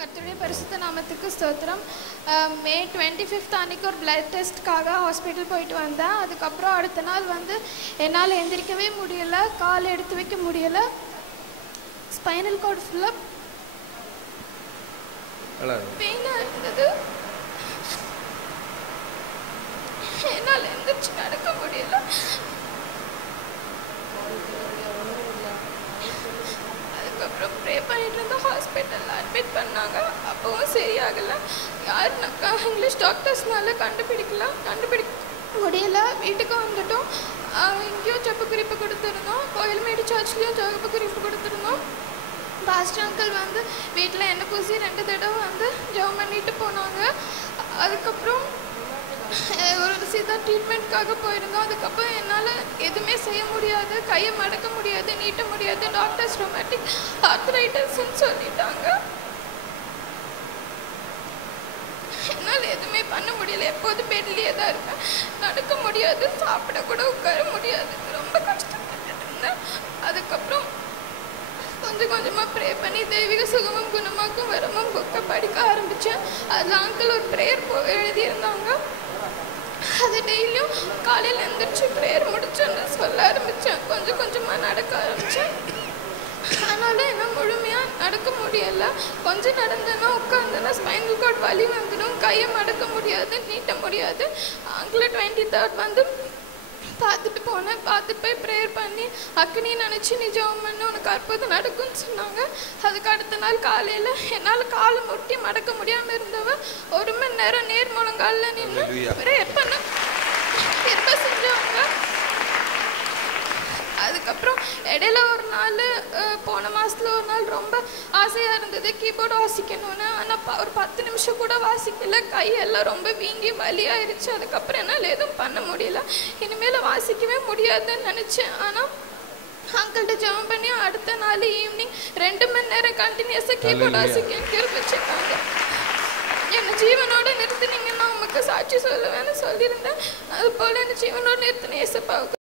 கர்த்தருடைய பரிசுத்த நாமத்துக்கு ஸ்தோத்திரம். மே 25 அன்றைக்கி ஒரு பிளட் டெஸ்ட்டுக்காக ஹாஸ்பிட்டல் போயிட்டு வந்தேன். அதுக்கப்புறம் அடுத்த நாள் என்னால் எந்திரிக்கவே முடியலை, கால் எடுத்து வைக்க முடியலை, ஸ்பைனல் கார்டு ஃபுல்லாக பெயினாக இருந்தது. என்னால் எந்திரிச்சு நடக்க முடியலை. அதுக்கப்புறம் ப்ரே பண்ணிட்டு இருந்தோம். ஹாஸ்பிட்டலில் அட்மிட் பண்ணாங்க. அப்போவும் சரியாகலை. யாருனாக்கா இங்கிலீஷ் டாக்டர்ஸ்னால கண்டுபிடிக்க முடியலை. வீட்டுக்கு வந்துட்டோம். இங்கேயும் ஜெப குறிப்பு கொடுத்துருந்தோம். கோயில்மேடு சர்ச்லேயும் ஜெப குறிப்பு கொடுத்துருந்தோம். பாஸ்டர் அங்கிள் வீட்டில் எண்ணெய் பூசி 2 தடவை ஜெபம் பண்ணிட்டு போனாங்க. அதுக்கப்புறம் ஒரு சித்தா ட்ரீட்மெண்ட்காக போயிருந்தோம். அதுக்கப்புறம் என்னால் எதுவுமே செய்ய முடியாது, கையை மடக்க முடியாது, நீட்ட முடியாது. டாக்டர்ஸ் ரொமேட்டிக் ஆர்த்ரைட்டிஸ்ன்னு சொல்லிட்டாங்க. என்னால் எதுவுமே பண்ண முடியல. எப்போதும் பெட்லேயே தான் இருப்பேன். நடக்க முடியாது, சாப்பிட கூட உட்கார முடியாது. ரொம்ப கஷ்டப்பட்டு இருந்தேன். அதுக்கப்புறம் கொஞ்சம் கொஞ்சமாக ப்ரே பண்ணி தெய்வீக சுகமும் குணமாக்கும் வரமும் புக்கை படிக்க ஆரம்பித்தேன். அதில் அங்கிள் ஒரு ப்ரேயர் எழுதியிருந்தாங்க. அது டெய்லியும் காலையில் எழுந்திரிச்சு ப்ரேயர் முடிச்சோன்னு சொல்ல ஆரம்பித்தேன். கொஞ்சம் கொஞ்சமாக நடக்க ஆரம்பித்தேன். ஆனாலும் என்ன முழுமையாக நடக்க முடியலை. கொஞ்சம் நடந்தேன்னா உட்காந்தேன்னா ஸ்பைனல் கார்டு வலி வந்துடும். கையை மடக்க முடியாது, நீட்ட முடியாது. அங்கிள் 23rd பார்த்துட்டு போனேன். பார்த்துட்டு போய் ப்ரேயர் பண்ணி அக்னி நினச்சி நீ ஜெபம் பண்ணு, உனக்கு அற்புதம் நடக்கும்னு சொன்னாங்க. அதுக்கு அடுத்த நாள் காலையில் என்னால் காலை முட்டி மடக்க முடியாமல் இருந்தவ 1 மணி நேரம் நேர் முழங்காலில் நின்று ப்ரேயர் பண்ண திரும்ப செஞ்சவங்க. அதுக்கப்புறம் இடையில ஒரு நாள், போன மாதத்தில் ஒரு நாள் ரொம்ப ஆசையாக இருந்தது கீபோர்டு வாசிக்கணும்னு. ஆனால் ஒரு 10 நிமிஷம் கூட வாசிக்கல. கையெல்லாம் ரொம்ப வீங்கி வலியாயிருச்சு. அதுக்கப்புறம் என்னால் எதுவும் பண்ண முடியல. இனிமேல் வாசிக்கவே முடியாதுன்னு நினச்சேன். ஆனால் அங்கிள்கிட்ட ஜெபம் பண்ணி அடுத்த நாள் ஈவினிங் 2 மணி நேரம் கண்டினியூஸாக கீபோர்டு வாசிக்கன்னு கிருபிச்சிருக்காங்க. என்னை ஜீவனோடு நிறுத்தினீங்கன்னா உங்களுக்கு சாட்சி சொல்லுவேன்னு சொல்லியிருந்தேன். அது போல் என்னை ஜீவனோடு நிறுத்தின இயேசுப்பாவுக்கு